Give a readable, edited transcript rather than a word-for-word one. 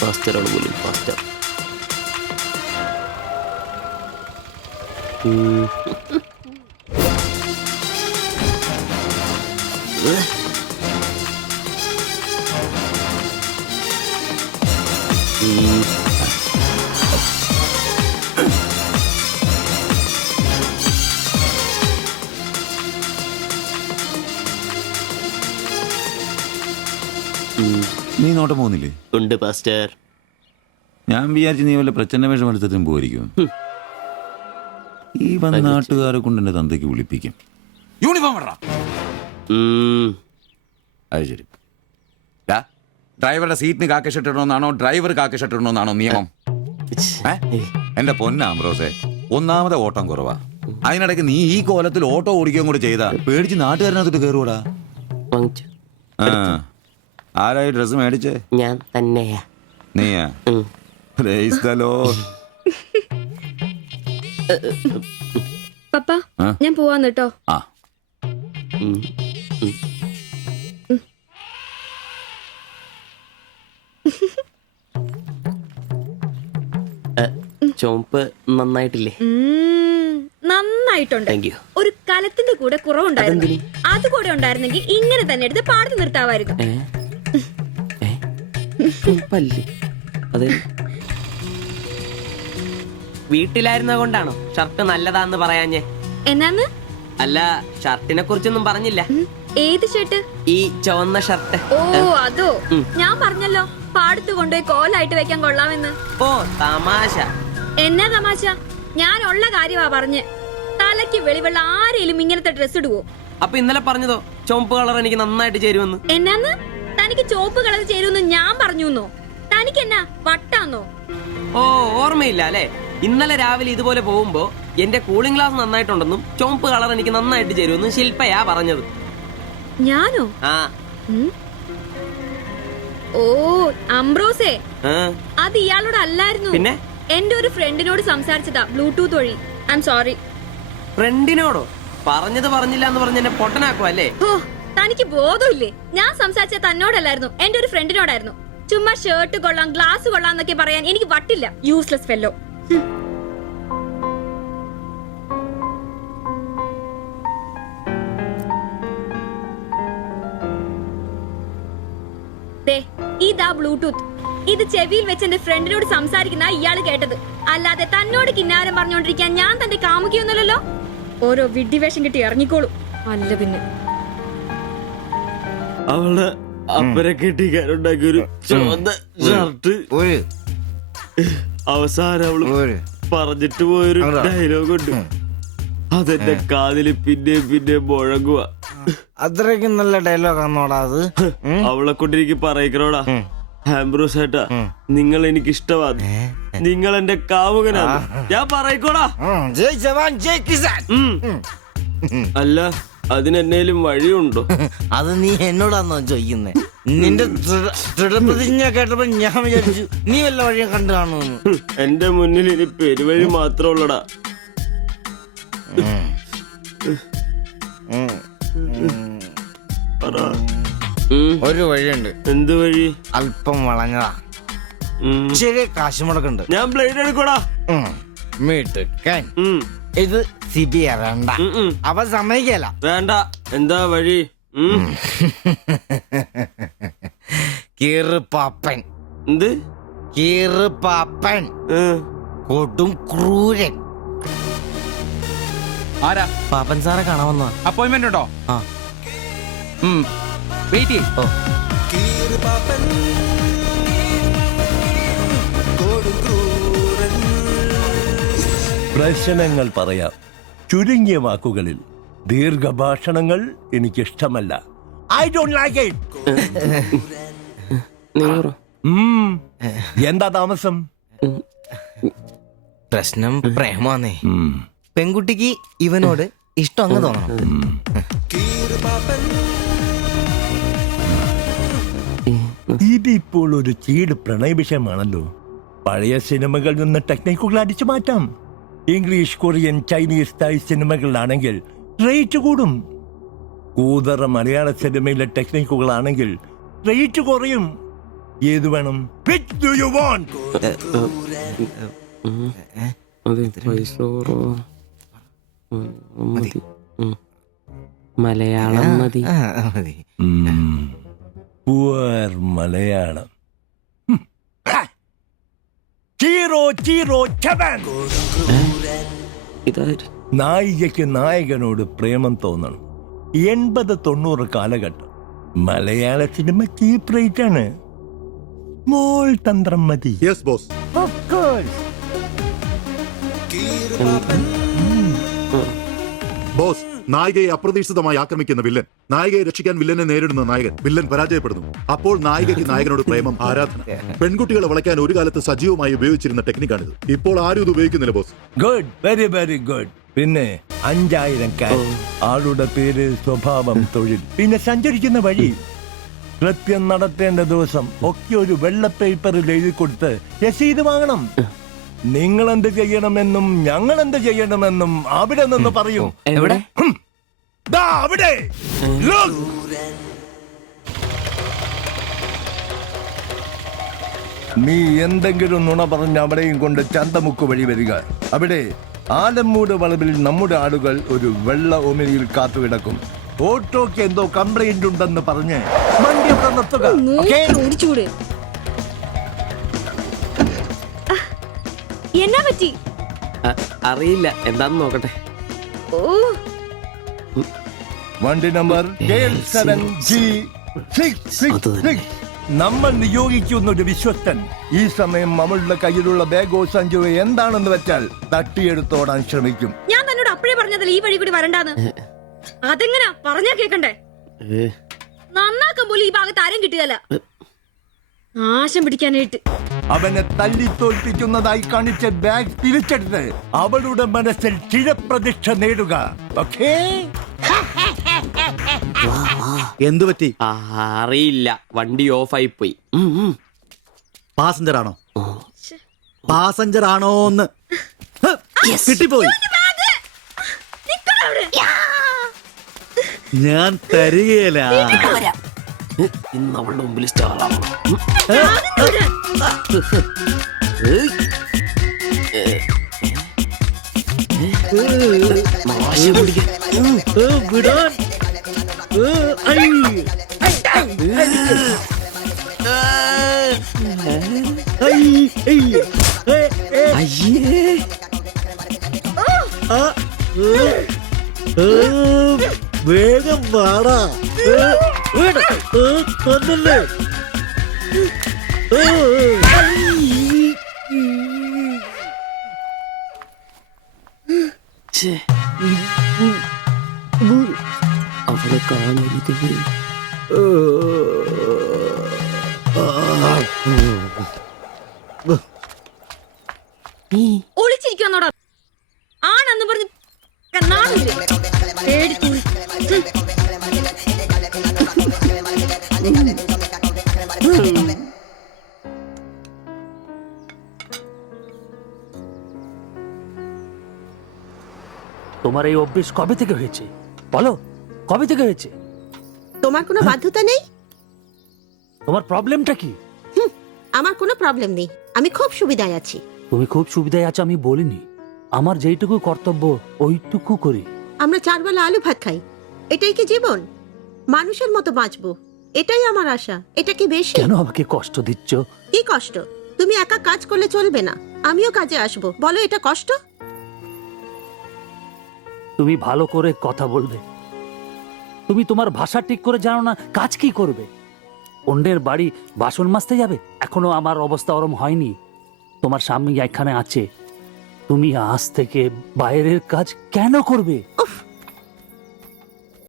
ഫാസ്റ്ററാണ് പോലും ഫാസ്റ്റർ. നീ നോട്ടം പോകുന്നില്ലേ? ഉണ്ട് പാസ്റ്റർ. ഞാൻ വിചാരിച്ചു നീ വല്ല പ്രച്ഛന്ന വേഷം എടുത്തിട്ടും പോയിരിക്കും. ഈ വന്ന നാട്ടുകാരെ കൊണ്ട് എന്റെ തന്തയ്ക്ക് വിളിപ്പിക്കും. യൂണിഫോം ഇടറാ. അത് ശരി. ഡ്രൈവറുടെ സീറ്റിന് കാക്ക ഷർട്ട് ഇടണമെന്നാണോ ഡ്രൈവർ കാക്ക ഷർട്ട് ഇടണമെന്നാണോ നിയമം? എന്റെ പൊന്നാംബ്രോസേ, ഒന്നാമത്തെ ഓട്ടം കുറവാ. അതിനിടയ്ക്ക് നീ ഈ കോലത്തിൽ ഓട്ടോ ഓടിക്കുകയും കൂടെ ചെയ്താ പേടിച്ച് നാട്ടുകാരനകത്തോട്ട് കയറൂടാ. ആരായി ഡ്രസ് മേടിച്ചേ? ഞാൻ തന്നെയാ. നീയാ? പപ്പ ഞാൻ പോവാന്ന് കേട്ടോ. ആ ചോപ്പ് നന്നായിട്ടില്ലേ? നന്നായിട്ടുണ്ട്. ഒരു കലത്തിന്റെ കൂടെ കുറവുണ്ടായിരുന്നു. അത് കൂടെ ഉണ്ടായിരുന്നെങ്കിൽ ഇങ്ങനെ തന്നെ എടുത്ത് പാടത്ത് നിർത്താമായിരുന്നു. വീട്ടിലായിരുന്ന കൊണ്ടാണോ ഷർട്ട് നല്ലതാന്ന് പറയാഞ്ഞേ? എന്നാന്ന്? അല്ല, ഷർട്ടിനെ കുറിച്ചൊന്നും പറഞ്ഞില്ല. ഏത് ഷർട്ട്? ഈ ചുവന്ന ഷർട്ട്. ഓ അതോ, ഞാൻ പറഞ്ഞല്ലോ പാടത്ത് കൊണ്ടുപോയി കോലായിട്ട് വെക്കാൻ കൊള്ളാമെന്ന്. ഓ തമാശ. എന്നാ തമാശ? ഞാൻ ഉള്ള കാര്യമാ പറഞ്ഞ്. തലയ്ക്ക് വെളിവുള്ള ആരെങ്കിലും ഇങ്ങനത്തെ ഡ്രസ് ഇടുവോ? അപ്പൊ ഇന്നലെ പറഞ്ഞതോ ചുവപ്പ് കളർ എനിക്ക് നന്നായിട്ട് ചേരുമെന്ന്? എന്നാന്ന്? തനിക്ക് ചുവപ്പ് കളർ ചേരുമെന്ന് ഞാൻ പറഞ്ഞുന്നോ? തനിക്ക് എന്നാ വട്ടാന്നോ? ഓ ഓർമ്മയില്ല അല്ലേ? ഇന്നലെ രാവിലെ ഇതുപോലെ പോകുമ്പോ എന്റെ കൂളിംഗ് ഗ്ലാസ് നന്നായിട്ടുണ്ടെന്നും ചുവപ്പ് കളർ എനിക്ക് നന്നായിട്ട് ചേരുമെന്നും ശില്പയാ പറഞ്ഞത്. ഞാനോ? ആ. ഓ അംബ്രോസേ, അത് ഇയാളോട് അല്ലായിരുന്നു. പിന്നെ എന്റെ ഒരു ഫ്രണ്ടിനോട് സംസാരിച്ചതാ ബ്ലൂടൂത്ത് വഴി. I'm sorry. ഫ്രണ്ടിനോടോ? പറഞ്ഞത് പറഞ്ഞില്ല എന്ന് പറഞ്ഞ് എന്നെ പൊട്ടനാക്കും അല്ലേ? ഓ തനിക്ക് ബോധമില്ലേ? ഞാൻ സംസാരിച്ച തന്നോടല്ലായിരുന്നു, എന്റെ ഒരു ഫ്രണ്ടിനോടായിരുന്നു. ചുമ്മാ ഷർട്ട് കൊള്ളാം ഗ്ലാസ് കൊള്ളാം എന്നൊക്കെ പറയാൻ എനിക്ക് വട്ടില്ല. Useless fellow. ഇതാ ബ്ലൂടൂത്ത്. ഇത് ചെവിയിൽ വെച്ച് എന്റെ ഫ്രണ്ടിനോട് സംസാരിക്കുന്ന ഇയാള് കേട്ടത്. അല്ലാതെ തന്നോട് കിന്നാരം പറഞ്ഞോണ്ടിരിക്കാൻ ഞാൻ തന്റെ കാമുകിയൊന്നുമല്ലല്ലോ. ഓരോ വിഡ്ഢിവേഷം കിട്ടി ഇറങ്ങിക്കോളൂ. അല്ല പിന്നെ അവള് അപ്പരെ കെട്ടിക്കാരുണ്ടാക്കിയ ഒരു ചുവന്ന ഷർട്ട്. അവസാനം അവള് പറഞ്ഞിട്ട് പോയൊരു ഡയലോഗ് ഉണ്ട്. അതെന്റെ കാതില് പിന്നെ പിന്നെ മുഴങ്ങുക. അത്രയ്ക്കും നല്ല ഡയലോഗ് ആണോടാ അത്? അവളെ കൊണ്ട് എനിക്ക് പറയിക്കണോടാ. ആംബ്രോസ് ഏട്ടാ, നിങ്ങൾ എനിക്ക് ഇഷ്ടമാണ്, നിങ്ങൾ എന്റെ കാമുകനാണ്, ഞാൻ പറയിക്കോടാ. അല്ല, അതിനെന്നേലും വഴിയുണ്ടോ? അത് നീ എന്നോടാന്നോ ചോദിക്കുന്നേ? നിന്റെ ദൃഢപ്രതിജ്ഞ കേട്ടപ്പോ ഞാൻ വിചാരിച്ചു നീ വല്ല വഴിയും കണ്ടു കാണുമെന്ന്. എന്റെ മുന്നിൽ ഇനി പെരുവഴി മാത്രം ഉള്ളടാ. ഒരു വഴിയുണ്ട്. എന്ത് വഴി? അല്പം വളഞ്ഞതാ, ചെറിയ കാശ് മുടക്കുണ്ട്. ഞാൻ ബ്ലേഡ് എടുക്കോടാ. മീട്ടുക്കാൻ ഇത് സിബി വേണ്ട. അവ സമ്മതിക്കല. വേണ്ട. എന്താ വഴി? കീറുപാപ്പൻ. എന്ത് കീറുപാപ്പൻ? കൊടും ക്രൂരൻ. ആരാ? പാപ്പൻ സാറെ കാണാൻ വന്നോ? അപ്പോയിന്റ്മെന്റ് ഉണ്ടോ? ആ വെയിറ്റ് ചെയ്യ്. പ്രശ്നങ്ങൾ പറയാം ചുരുങ്ങിയ വാക്കുകളിൽ. ദീർഘഭാഷണങ്ങൾ എനിക്കിഷ്ടമല്ല. I don't like it. എന്താ താമസം? പ്രശ്നം പ്രേമാന്നേ. പെൺകുട്ടിക്ക് ഇവനോട് ഇഷ്ടം അങ്ങ് തോന്നണം. ഇതിപ്പോൾ ഒരു ചീട് പ്രണയ വിഷയമാണല്ലോ. പഴയ സിനിമകളിൽ നിന്ന് ടെക്നിക്കുകൾ അടിച്ചു മാറ്റാം. ഇംഗ്ലീഷ്, കൊറിയൻ, ചൈനീസ്, തായ് സിനിമകളിലാണെങ്കിൽ റേറ്റ് കൂടും. കൂതറ മലയാള സിനിമയിലെ ടെക്നിക്കുകളാണെങ്കിൽ റേറ്റ് കുറയും. ഏത് വേണം? Which do you want? അതെ, പൈസ കുറവാ. മതി. മലയാളം മതി. മതി. Poor മലയാളം. 007. ഇതാര്? നായികയ്ക്ക് നായകനോട് പ്രേമം തോന്നണം. 80-90 കാലഘട്ടം. മലയാള സിനിമ ചീപ്പ് റേറ്റ് ആണ്. മോൾ തന്ത്രം മതി. Yes boss. Of course. Boss, നായികയെ അപ്രതീക്ഷിതമായി ആക്രമിക്കുന്ന വില്ലൻ, നായികയെ രക്ഷിക്കാൻ വില്ലനെ നേരിടുന്ന നായകൻ, വില്ലൻ പരാജയപ്പെടുന്നു. അപ്പോൾ നായികയ്ക്ക് നായകനോട് പ്രേമം, ആരാധന. പെൺകുട്ടികളെ വളയ്ക്കാൻ ഒരു കാലത്ത് സജീവമായി ഉപയോഗിച്ചിരുന്ന ടെക്നിക്കാണിത്. ഇപ്പോൾ ആരും ഇത് ഉപയോഗിക്കുന്നില്ല boss. Good, very very good. പിന്നെ 5000 ക്യാഷ്, ആളുടെ പേര്, സ്വഭാവം, തൊഴിൽ, പിന്നെ സഞ്ചരിക്കുന്ന വഴി, കൃത്യം നടത്തേണ്ട ദിവസം ഒക്കെ ഒരു വെള്ള പേപ്പറിൽ എഴുതി കൊടുത്ത് രസീത് വാങ്ങണം. നിങ്ങൾ എന്ത് ചെയ്യണമെന്നും ഞങ്ങൾ എന്ത് ചെയ്യണമെന്നും അവിടെ നിന്ന് പറയും. എവിടെ? ദാ അവിടെ. Look. നീ എന്തെങ്കിലും നുണ പറഞ്ഞ് അവിടെയും കൊണ്ട് ചന്തമുക്ക് വഴി വരിക. അവിടെ ആലമ്മൂട് വളവിൽ നമ്മുടെ ആളുകൾ ഒരു വെള്ള ഒമിനിയിൽ കാത്തുകിടക്കും. ഓട്ടോക്ക് എന്തോ കംപ്ലൈന്റ് ഉണ്ടെന്ന് പറഞ്ഞ് വണ്ടി അവിടെ നിർത്തുക. Okay? ഓടിച്ചൂട്. എന്നാ പറ്റി? അറിയില്ല, എന്താന്ന് നോക്കട്ടെ. ഓ, വണ്ടി നമ്പർ K7G666. നമ്മൾ നിയോഗിക്കുന്ന ഒരു വിശ്വസ്തൻ ഈ സമയം അവളുടെ കയ്യിലുള്ള ബാഗോ സഞ്ചോ എന്താണെന്ന് വെച്ചാൽ തട്ടിയെടുത്തോടാൻ ശ്രമിക്കും. ഞാൻ തന്നോട് അപ്പഴേ പറഞ്ഞതല്ല ഈ വഴി കൂടി വരണ്ടാന്ന്. അതെങ്ങനാ പറഞ്ഞാ കേക്കണ്ടേ? നന്നാക്കാൻ പോലും ഈ ഭാഗത്ത് ആരും കിട്ടുകയല്ല. നാശം പിടിക്കാനായിട്ട് അവനെ തല്ലി തോൽപ്പിക്കുന്നതായി കാണിച്ച ബാഗ് തിരിച്ചെടുത്ത് അവളുടെ മനസ്സിൽ ചിരപ്രതിഷ്ഠ നേടുക. ഓക്കേ? എന്തു പറ്റി? അറിയില്ല, വണ്ടി ഓഫായി പോയി. പാസഞ്ചർ ആണോ? പാസഞ്ചർ ആണോന്ന് കിട്ടിപ്പോയി. ഞാൻ തരികയില്ല. ഇന്ന് അവളുടെ മുമ്പിൽ സ്റ്റാറാണ്. വിടാൻ. വേഗം വാടാ. കൊന്നല്ലേ. അവളെ കാണരുത്. ഒളിച്ചിരിക്കുന്നോടാ ആണെന്ന് പറഞ്ഞ് നാണില്ലേ? പേടിച്ചു. তোমার এই অভ্যেস কবে থেকে হয়েছে বলো? কবে থেকে হয়েছে? তোমার কোনো বাধ্যতা নেই। তোমার প্রবলেমটা কি? আমার কোনো প্রবলেম নেই, আমি খুব সুবিধায় আছি। তুমি খুব সুবিধায় আছো আমি বলিনি, আমার যেইটুকু কর্তব্য ওইটুকু করি। আমরা 4 বেলা আলু ভাত খাই, এটাই কি জীবন? মানুষের মতো বাঁচবো, এটাই আমার আশা। এটা কি বেশি? কেন আমাকে কষ্ট দিচ্ছ? কি কষ্ট? তুমি একা কাজ করলে চলবে না, আমিও কাজে আসবো। বলো এটা কষ্ট? তুমি ভালো করে কথা বলবে। তুমি তোমার ভাষা ঠিক করে জানো না, কাজ কি করবে? অন্যের বাড়ি বাসন মাজতে যাবে? এখনো আমার অবস্থা ওরম হয়নি। তোমার স্বামী এখানে আছে, তুমি আজ থেকে বাইরের কাজ কেন করবে?